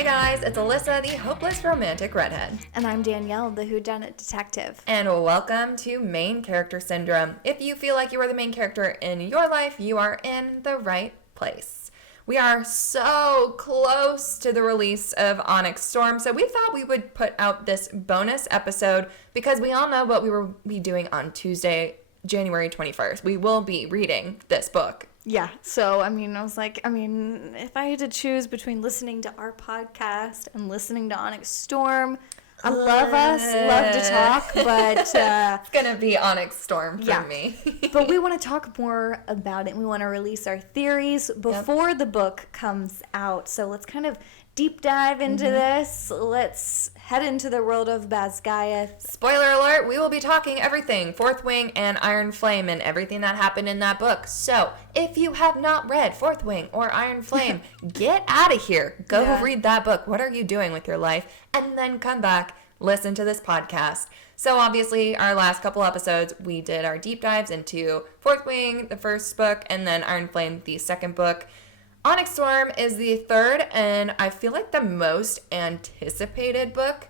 Hey guys, it's Alyssa, the hopeless romantic redhead. And I'm Danielle, the whodunit detective. And welcome to Main Character Syndrome. If you feel like you are the main character in your life, you are in the right place. We are so close to the release of Onyx Storm, so we thought we would put out this bonus episode because we all know what we will be doing on Tuesday, January 21st. We will be reading this book. Yeah, so, I was like, if I had to choose between listening to our podcast and listening to Onyx Storm, I love us, love to talk, but... it's going to be Onyx Storm for me. But we want to talk more about it. We want to release our theories before the book comes out. So let's kind of deep dive into this. Let's head into the world of Basgiath. Spoiler alert, we will be talking everything, Fourth Wing and Iron Flame and everything that happened in that book. So if you have not read Fourth Wing or Iron Flame, get out of here. Go read that book. What are you doing with your life? And then come back, listen to this podcast. So obviously, our last couple episodes, we did our deep dives into Fourth Wing, the first book, and then Iron Flame, the second book. Onyx Storm is the third, and I feel like the most anticipated book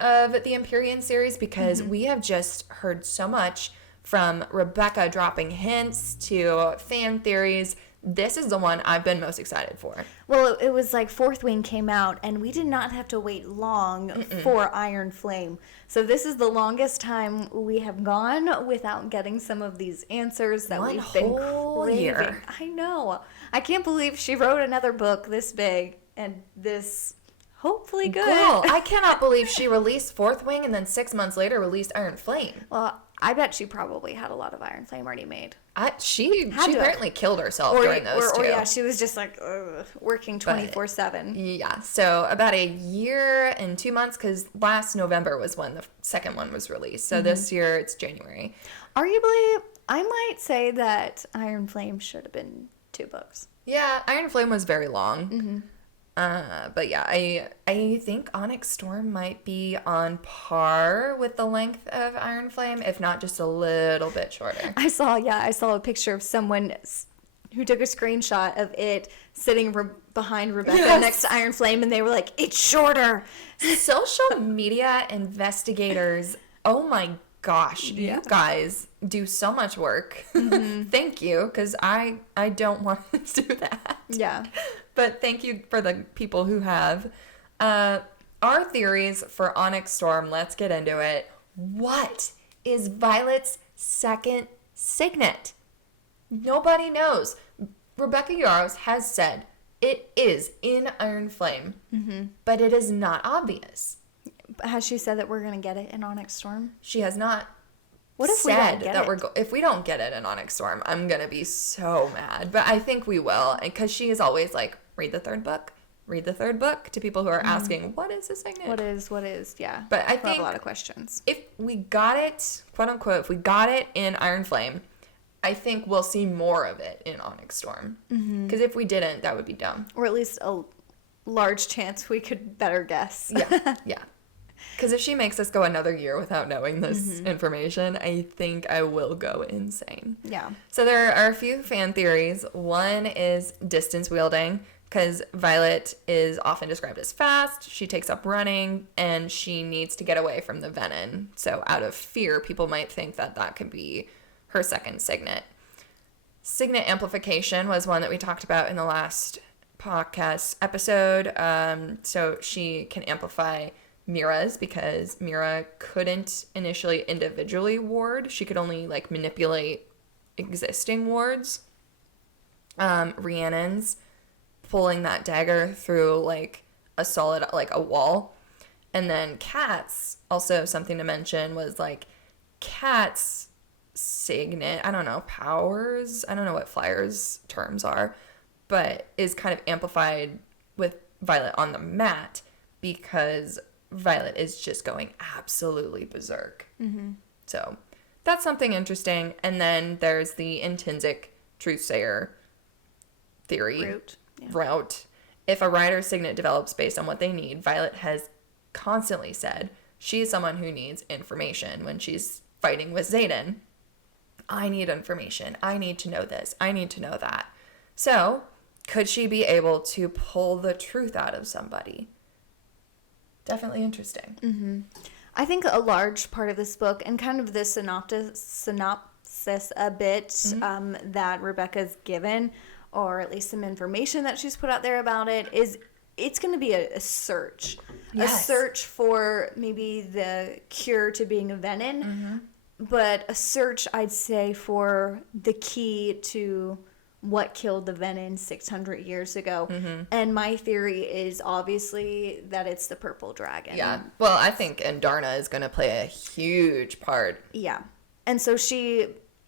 of the Empyrean series because we have just heard so much from Rebecca dropping hints to fan theories. This is the one I've been most excited for. Well, it was like Fourth Wing came out, and we did not have to wait long for Iron Flame. So this is the longest time we have gone without getting some of these answers that we've been craving. Year. I know. I can't believe she wrote another book this big and this hopefully good. Girl, I cannot believe she released Fourth Wing and then 6 months later released Iron Flame. Well, I bet she probably had a lot of Iron Flame already made. She apparently killed herself during those two. Or yeah, she was just like working 24/7. Yeah, so about a year and 2 months because last November was when the second one was released. So this year it's January. Arguably, I might say that Iron Flame should have been 2 books. Yeah, Iron Flame was very long. But yeah, I think Onyx Storm might be on par with the length of Iron Flame, if not just a little bit shorter. I saw a picture of someone who took a screenshot of it sitting behind Rebecca next to Iron Flame, and they were like, it's shorter. Social media investigators, oh my gosh, you guys do so much work. Thank you, because I don't want to do that. Yeah. But thank you for the people who have. Our theories for Onyx Storm, let's get into it. What is Violet's second signet? Nobody knows. Rebecca Yarros has said it is in Iron Flame, but it is not obvious. Has she said that we're going to get it in Onyx Storm? She has not. What if we don't get it? If we don't get it in Onyx Storm, I'm going to be so mad. But I think we will, because she is always like, read the third book to people who are asking, what is a signet? What is, yeah. But I have think a lot of questions. If we got it, quote unquote, if we got it in Iron Flame, I think we'll see more of it in Onyx Storm. Because if we didn't, that would be dumb. Or at least a large chance we could better guess. Yeah. Because if she makes us go another year without knowing this information, I think I will go insane. Yeah. So there are a few fan theories. One is distance wielding, because Violet is often described as fast. She takes up running, and she needs to get away from the venom. So out of fear, people might think that that could be her second signet. Signet amplification was one that we talked about in the last podcast episode. So she can amplify Mira's, because Mira couldn't initially individually ward. She could only manipulate existing wards. Rhiannon's pulling that dagger through a solid a wall. And then Kat's, also something to mention, was Kat's signet, I don't know, powers, I don't know what Flyer's terms are, but is kind of amplified with Violet on the mat, because Violet is just going absolutely berserk. So that's something interesting. And then there's the intrinsic truthsayer theory. Route. If a rider's signet develops based on what they need, Violet has constantly said she is someone who needs information when she's fighting with Xaden. I need information. I need to know this. I need to know that. So, could she be able to pull the truth out of somebody? definitely interesting. Mm-hmm. I think a large part of this book, and kind of the synopsis a bit that Rebecca's given, or at least some information that she's put out there about it, is it's going to be a search. Yes. A search for maybe the cure to being a venin, but a search, I'd say, for the key to what killed the venin 600 years ago. And my theory is obviously that it's the purple dragon. Yeah. Well, I think Andarna is going to play a huge part. Yeah. And so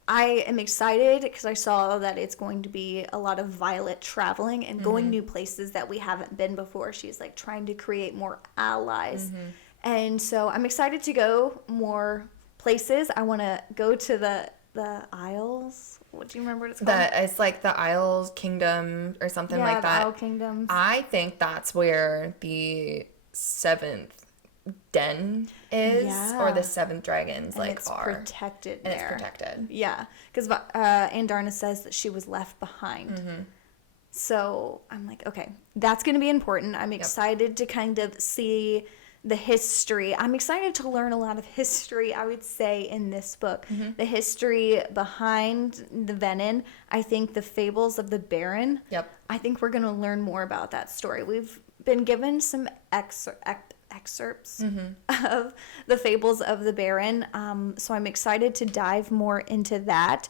I am excited because I saw that it's going to be a lot of Violet traveling and going new places that we haven't been before. She's like trying to create more allies. And so I'm excited to go more places. I want to go to the Isles. What do you remember what it's called? It's like the Isles Kingdom or something like that. Yeah, the Isle Kingdoms. I think that's where the 7th den is, or the 7th dragons and it's are protected and there. it's protected. Yeah, because Andarna says that she was left behind. So I'm like, okay, that's going to be important. I'm excited to kind of see the history. I'm excited to learn a lot of history, I would say, in this book. The history behind the venin. I think the fables of the Baron. I think we're going to learn more about that story. We've been given some excerpts of the fables of the Baron. So I'm excited to dive more into that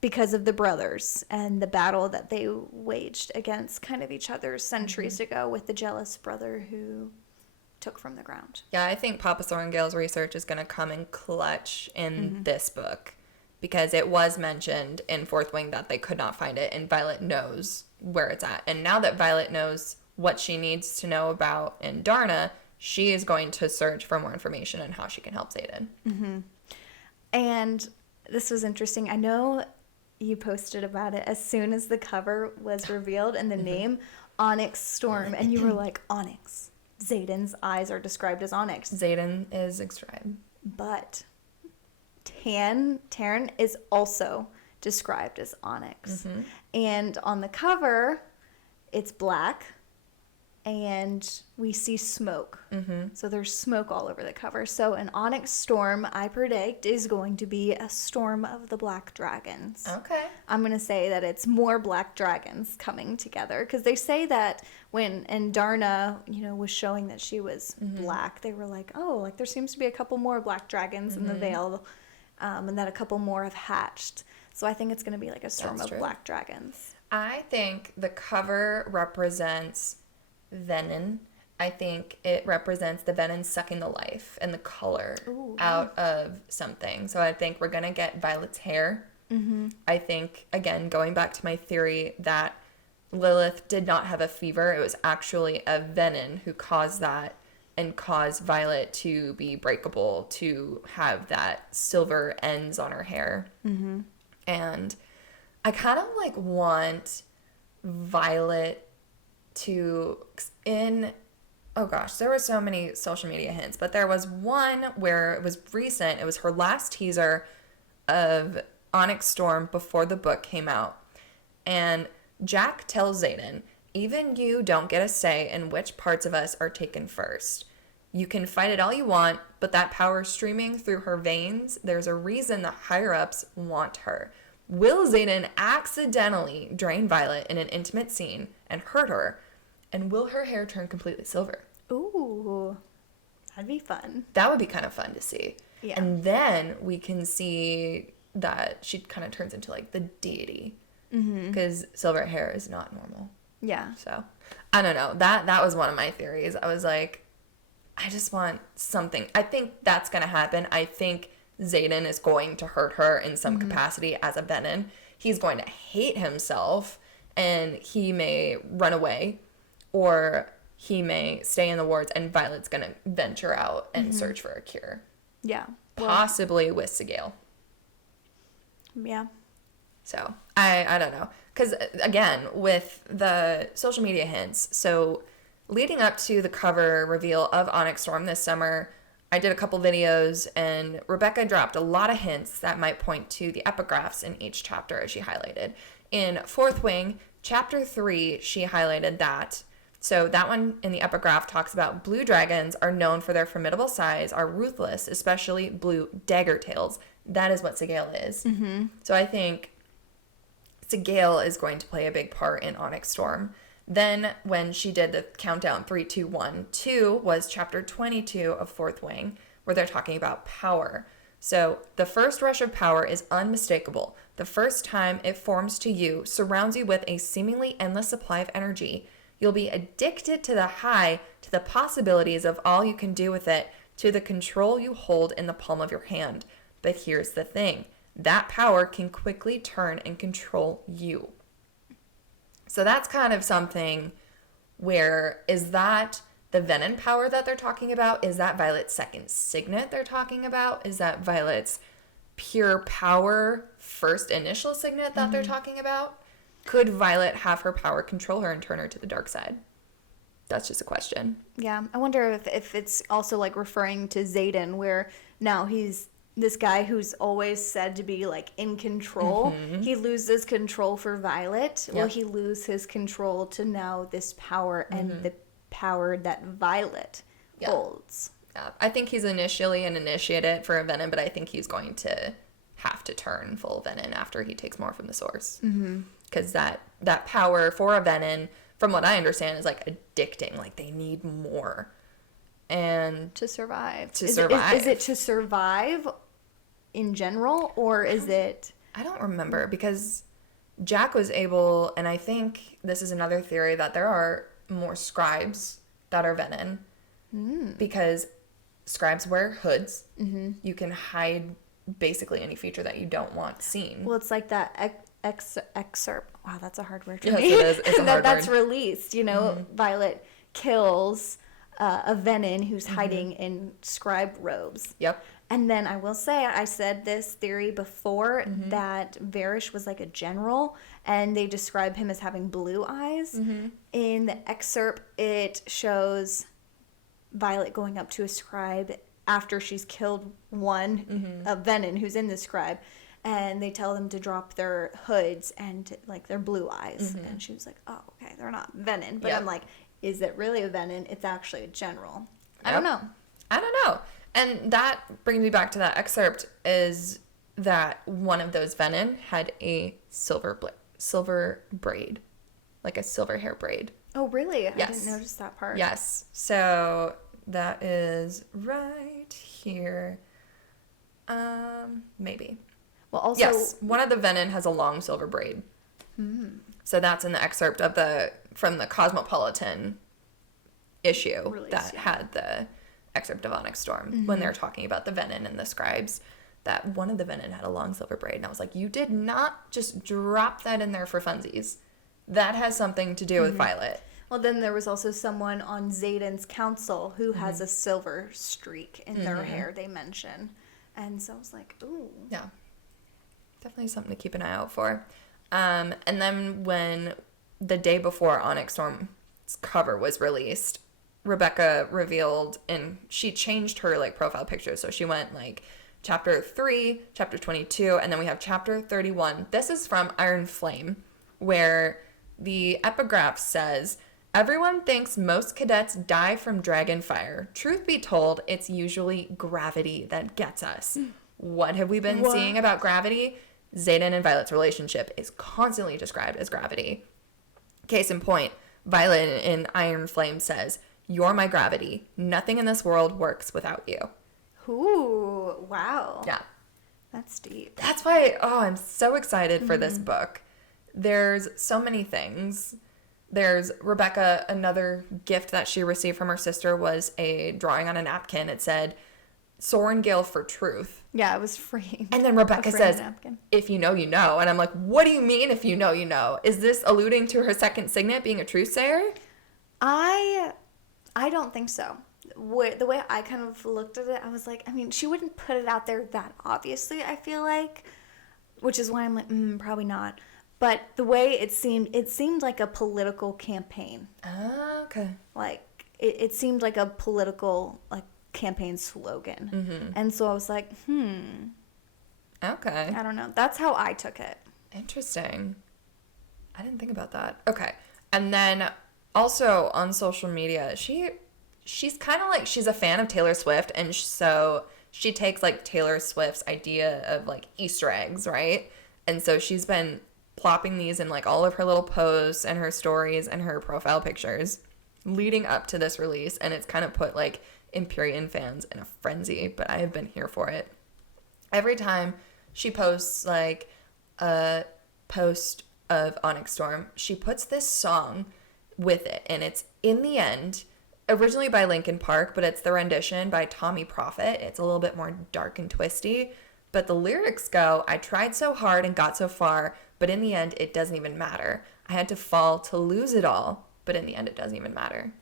because of the brothers and the battle that they waged against kind of each other centuries ago with the jealous brother who took from the ground. Yeah, I think Papa Thorngale's research is going to come in clutch in this book because it was mentioned in Fourth Wing that they could not find it, and Violet knows where it's at. And now that Violet knows what she needs to know about Andarna, she is going to search for more information on how she can help Xaden. And this was interesting. I know you posted about it as soon as the cover was revealed and the name Onyx Storm, and you were like, Onyx. Xaden's eyes are described as onyx. Xaden is described. But Taryn is also described as onyx. And on the cover, it's black, and we see smoke. So there's smoke all over the cover. So an Onyx Storm, I predict, is going to be a storm of the black dragons. Okay. I'm going to say that it's more black dragons coming together, because they say that when Andarna, was showing that she was black, they were like, oh, like there seems to be a couple more black dragons in the Vale, and that a couple more have hatched. So I think it's going to be like a storm of black dragons. I think the cover represents venin. I think it represents the venin sucking the life and the color out of something. So I think we're going to get Violet's hair. I think, again, going back to my theory that Lilith did not have a fever. It was actually a venin who caused that and caused Violet to be breakable, to have that silver ends on her hair. And I kind of want Violet to, there were so many social media hints, but there was one where it was recent. It was her last teaser of Onyx Storm before the book came out. And Jack tells Xaden, even you don't get a say in which parts of us are taken first. You can fight it all you want, but that power streaming through her veins, there's a reason the higher-ups want her. Will Xaden accidentally drain Violet in an intimate scene and hurt her? And will her hair turn completely silver? Ooh, that'd be fun. That would be kind of fun to see. Yeah. And then we can see that she kind of turns into like the deity. Because silver hair is not normal. Yeah. So, I don't know. That was one of my theories. I was like, I just want something. I think that's going to happen. I think Xaden is going to hurt her in some capacity as a venin. He's going to hate himself, and he may run away, or he may stay in the wards, and Violet's going to venture out and search for a cure. Yeah. Possibly with Sigale. Yeah. So, I don't know. Because, again, with the social media hints, so leading up to the cover reveal of Onyx Storm this summer, I did a couple videos, and Rebecca dropped a lot of hints that might point to the epigraphs in each chapter, as she highlighted. In Fourth Wing, Chapter 3, she highlighted that So that one in the epigraph talks about blue dragons are known for their formidable size, are ruthless, especially blue dagger tails. That is what Sigale is. Mm-hmm. So I think Sigale is going to play a big part in Onyx Storm. Then when she did the countdown 3, 2, 1, 2 was chapter 22 of Fourth Wing, where they're talking about power. So the first rush of power is unmistakable. The first time it forms to you, surrounds you with a seemingly endless supply of energy. You'll be addicted to the high, to the possibilities of all you can do with it, to the control you hold in the palm of your hand. But here's the thing. That power can quickly turn and control you. So that's kind of something where, is that the Venom power that they're talking about? Is that Violet's second signet they're talking about? Is that Violet's pure power first initial signet that they're talking about? Could Violet have her power control her and turn her to the dark side? That's just a question. Yeah, I wonder if it's also like referring to Xaden, where now he's this guy who's always said to be like in control. Mm-hmm. He loses control for Violet. Yep. Will he lose his control to now this power and the power that Violet holds? Yeah, I think he's initially an initiate for a Venom, but I think he's going to have to turn full Venom after he takes more from the source. Because that power for a Venom, from what I understand, is like addicting. Like they need more. And to survive. Is it to survive in general, or is it... I don't remember, because Jack was able, and I think this is another theory, that there are more scribes that are Venom. Because scribes wear hoods. You can hide basically any feature that you don't want seen. Well, it's like that excerpt. Wow, that's a hard word for me. Yes, it is. It's a hard that's word. released. You know, Violet kills a Venom who's hiding in scribe robes. Yep. And then I will say, I said this theory before, that Varish was like a general, and they describe him as having blue eyes. In the excerpt, it shows Violet going up to a scribe after she's killed one, a Venom who's in the scribe, and they tell them to drop their hoods and like their blue eyes. And she was like, oh, okay, they're not Venom. But I'm like, is it really a Venom? It's actually a general. I don't know. And that brings me back to that excerpt, is that one of those Venom had a silver braid, like a silver hair braid. Oh, really? Yes. I didn't notice that part. Yes. So that is right here. Maybe. Well, also... Yes, one of the Venom has a long silver braid. So that's in the excerpt from the Cosmopolitan issue release, had the excerpt of Onyx Storm, when they're talking about the Venom and the scribes, that one of the Venom had a long silver braid. And I was like, you did not just drop that in there for funsies. That has something to do with Violet. Well, then there was also someone on Xaden's council who has a silver streak in their hair, they mention. And so I was like, ooh. Yeah. Definitely something to keep an eye out for. And then when the day before Onyx Storm's cover was released, Rebecca revealed, and she changed her like profile picture. So she went like chapter 3, chapter 22, and then we have chapter 31. This is from Iron Flame, where the epigraph says, everyone thinks most cadets die from dragon fire. Truth be told, it's usually gravity that gets us. What have we been seeing about gravity? Xaden and Violet's relationship is constantly described as gravity. Case in point, Violet in Iron Flame says, you're my gravity. Nothing in this world works without you. Ooh, wow. Yeah. That's deep. That's why, I'm so excited for this book. There's so many things. There's Rebecca, another gift that she received from her sister was a drawing on a napkin. It said, Sorengale for truth. Yeah, it was free. And then Rebecca says, if you know, you know. And I'm like, what do you mean if you know, you know? Is this alluding to her second signet being a truthsayer? I don't think so. The way I kind of looked at it, I was like, I mean, she wouldn't put it out there that obviously, I feel like. Which is why I'm like, probably not. But the way it seemed like a political campaign. Oh, okay. Like, it seemed like a political, like, campaign slogan. And so I was like, Okay. I don't know. That's how I took it. Interesting. I didn't think about that. Okay. And then also on social media, she's kind of like, she's a fan of Taylor Swift, and so she takes like Taylor Swift's idea of like Easter eggs, right? And so she's been plopping these in like all of her little posts and her stories and her profile pictures leading up to this release, and it's kind of put like Empyrean fans in a frenzy, but I have been here for it. Every time she posts like a post of Onyx Storm, she puts this song with it, and it's In the End, originally by Linkin Park, but it's the rendition by Tommy Prophet. It's a little bit more dark and twisty, but the lyrics go, I tried so hard and got so far, but in the end it doesn't even matter. I had to fall to lose it all, but in the end it doesn't even matter.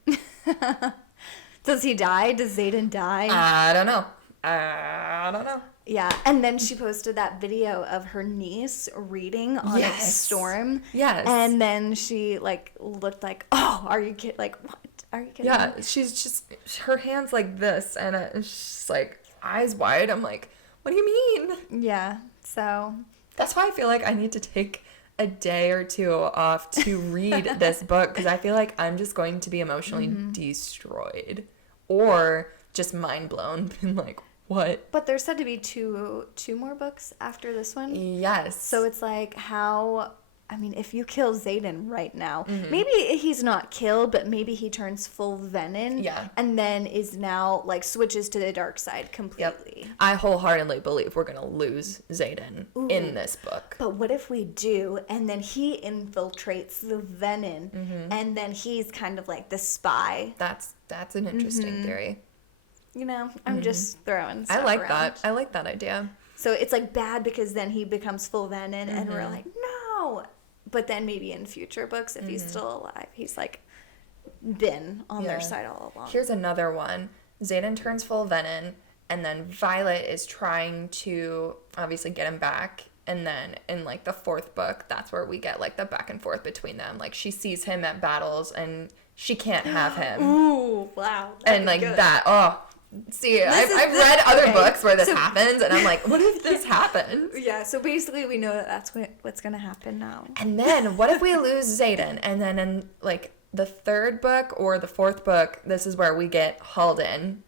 Does he die? Does Xaden die? I don't know. Yeah, and then she posted that video of her niece reading Onyx Storm. Yes. And then she, like, looked like, oh, are you kidding? Like, what? Are you kidding? Yeah, she's just, her hand's like this, and she's like, eyes wide. I'm like, what do you mean? Yeah, so. That's why I feel like I need to take a day or two off to read this book, because I feel like I'm just going to be emotionally destroyed. Or just mind blown, and like, what? But there's said to be two more books after this one. Yes. So it's like, how, I mean, if you kill Xaden right now, maybe he's not killed, but maybe he turns full venom. Yeah. And then is now, like, switches to the dark side completely. Yep. I wholeheartedly believe we're going to lose Xaden in this book. But what if we do, and then he infiltrates the venom, and then he's kind of like the spy? That's an interesting theory. You know, I'm just throwing stuff I like around. that. I like that idea. So it's like bad because then he becomes full venom, and we're like, no. But then maybe in future books, if he's still alive, he's like been on their side all along. Here's another one. Xaden turns full venom, and then Violet is trying to obviously get him back. And then in like the fourth book, that's where we get like the back and forth between them. Like she sees him at battles, and she can't have him. Ooh, wow. And like good. See, I've read other books where this happens, and I'm like, what if this happens? Yeah, so basically we know that that's what's going to happen now. And then, what if we lose Xaden? And then in, like, the third book or the fourth book, this is where we get Halden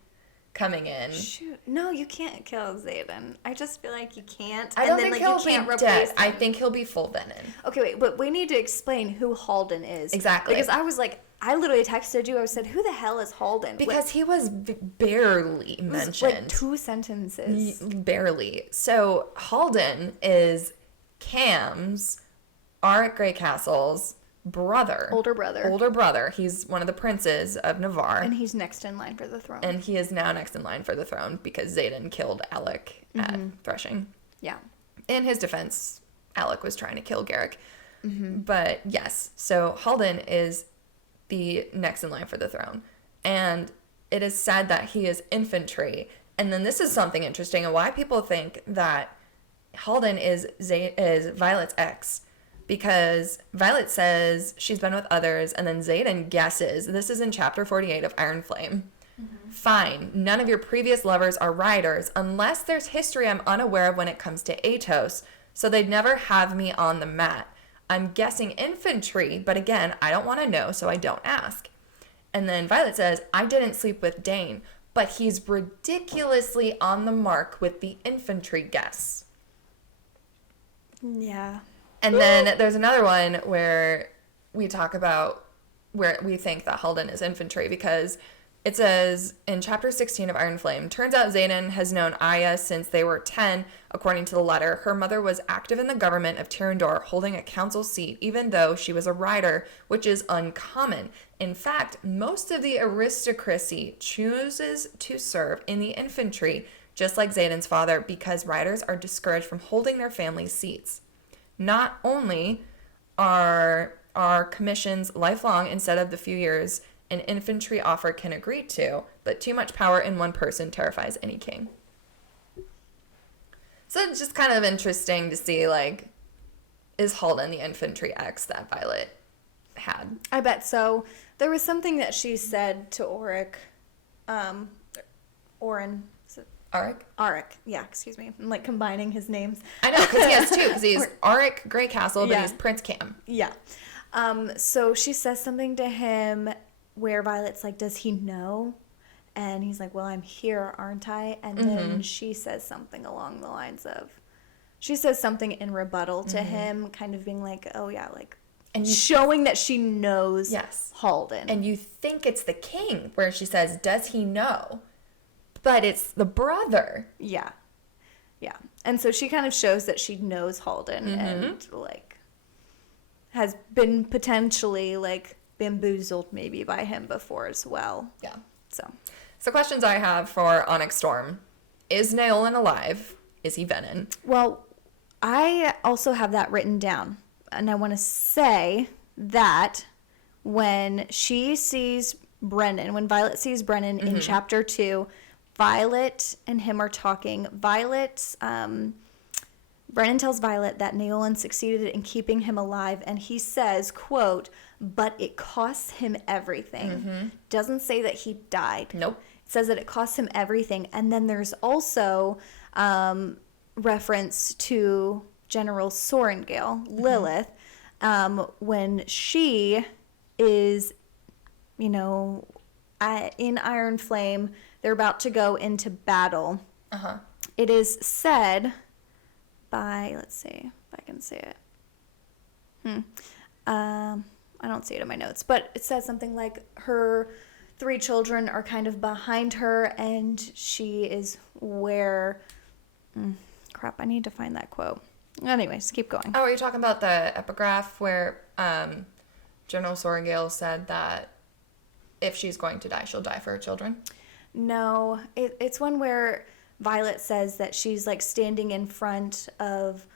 coming in. Shoot. No, you can't kill Xaden. I just feel like you can't. I don't think he'll be dead. I think he'll be full venom. Okay, wait, but we need to explain who Halden is. Exactly. Because I was like, I literally texted you. I said, "Who the hell is Halden?" Because he was barely mentioned. Like 2 sentences. Barely. So Halden is Cam's, Auric Greycastle's brother. Older brother. Older brother. He's one of the princes of Navarre. And he's next in line for the throne. And he is now next in line for the throne because Xaden killed Alec at Threshing. Yeah. In his defense, Alec was trying to kill Garrick. But yes, so Halden is the next in line for the throne. And it is said that he is infantry. And then this is something interesting and why people think that Halden is Violet's ex. Because Violet says she's been with others, and then Xaden guesses. This is in chapter 48 of Iron Flame. Fine, none of your previous lovers are riders, unless there's history I'm unaware of when it comes to Atos, so they'd never have me on the mat. I'm guessing infantry, but again, I don't want to know, so I don't ask. And then Violet says, I didn't sleep with Dane, but he's ridiculously on the mark with the infantry guess. Yeah. And then there's another one where we talk about where we think that Halden is infantry because it says in chapter 16 of Iron Flame, turns out Xaden has known Aya since they were 10. According to the letter, her mother was active in the government of Tyrrendor, holding a council seat, even though she was a rider, which is uncommon. In fact, most of the aristocracy chooses to serve in the infantry, just like Xaden's father, because riders are discouraged from holding their family seats. Not only are commissions lifelong instead of the few years an infantry offer can agree to, but too much power in one person terrifies any king. So it's just kind of interesting to see, like, is Halden the infantry ex that Violet had? I bet so. There was something that she said to Auric. Auric. Yeah, excuse me. I'm, like, combining his names. I know, because he has two, because he's Auric Greycastle, but he's Prince Cam. Yeah. So she says something to him where Violet's like, does he know? And he's like, well, I'm here, aren't I? And then she says something along the lines of, she says something in rebuttal to him, kind of being like, oh yeah, like, and showing that she knows Halden. And you think it's the king, where she says, does he know? But it's the brother. Yeah. Yeah. And so she kind of shows that she knows Halden and, like, has been potentially, like, bamboozled maybe by him before as well. Yeah. So questions I have for Onyx Storm. Is Naolan alive? Is he Venin? Well, I also have that written down. And I want to say that when she sees Brennan, when Violet sees Brennan in chapter 2, Violet and him are talking. Brennan tells Violet that Naolan succeeded in keeping him alive, and he says, quote, but it costs him everything. Doesn't say that he died. Nope. It says that it costs him everything. And then there's also reference to General Sorengale, Lilith, when she is, you know, in Iron Flame, they're about to go into battle. It is said by, let's see if I can say it. I don't see it in my notes, but it says something like her 3 children are kind of behind her, and she is where... crap, I need to find that quote. Anyways, keep going. Oh, are you talking about the epigraph where General Sorengale said that if she's going to die, she'll die for her children? No, it's one where Violet says that she's like standing in front of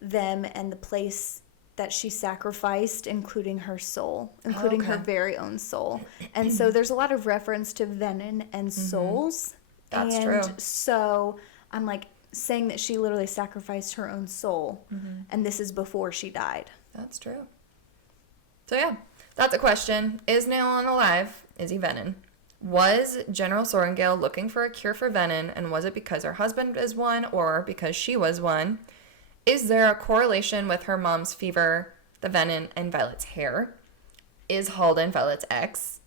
them and the place that she sacrificed, including her soul, including her very own soul. And so there's a lot of reference to Venin and souls. That's true. So I'm like saying that she literally sacrificed her own soul, and this is before she died. That's true. So yeah, that's a question. Is Naolan alive? Is he Venin? Was General Sorengale looking for a cure for Venin, and was it because her husband is one or because she was one? Is there a correlation with her mom's fever, the Venin, and Violet's hair? Is Halden Violet's ex?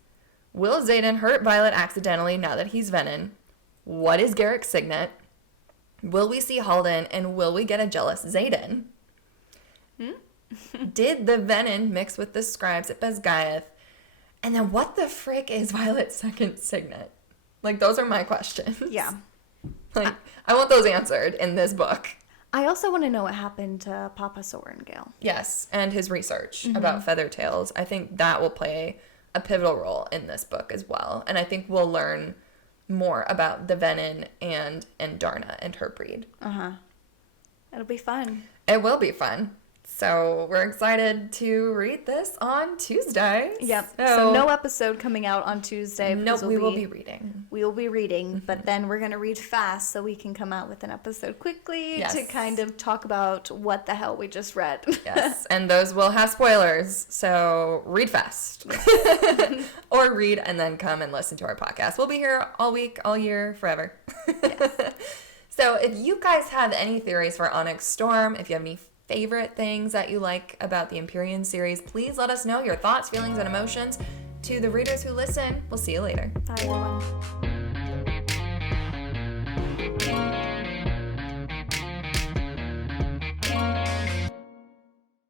Will Xaden hurt Violet accidentally now that he's Venin? What is Garrick's signet? Will we see Halden, and will we get a jealous Xaden? Did the Venin mix with the scribes at Basgiath? And then what the frick is Violet's second signet? Like, those are my questions. Yeah. Like, I want those answered in this book. I also want to know what happened to Papa Sorengale. Yes, and his research about feather tails. I think that will play a pivotal role in this book as well. And I think we'll learn more about the Venin and Andarna and her breed. It'll be fun. It will be fun. So we're excited to read this on Tuesday. Yep. So no episode coming out on Tuesday. Nope, we will be reading. We will be reading, but then we're going to read fast so we can come out with an episode quickly to kind of talk about what the hell we just read. Yes, and those will have spoilers, so read fast. Or read and then come and listen to our podcast. We'll be here all week, all year, forever. Yes. So if you guys have any theories for Onyx Storm, if you have any favorite things that you like about the Empyrean series, please let us know your thoughts, feelings, and emotions. To the readers who listen, we'll see you later. Bye, everyone.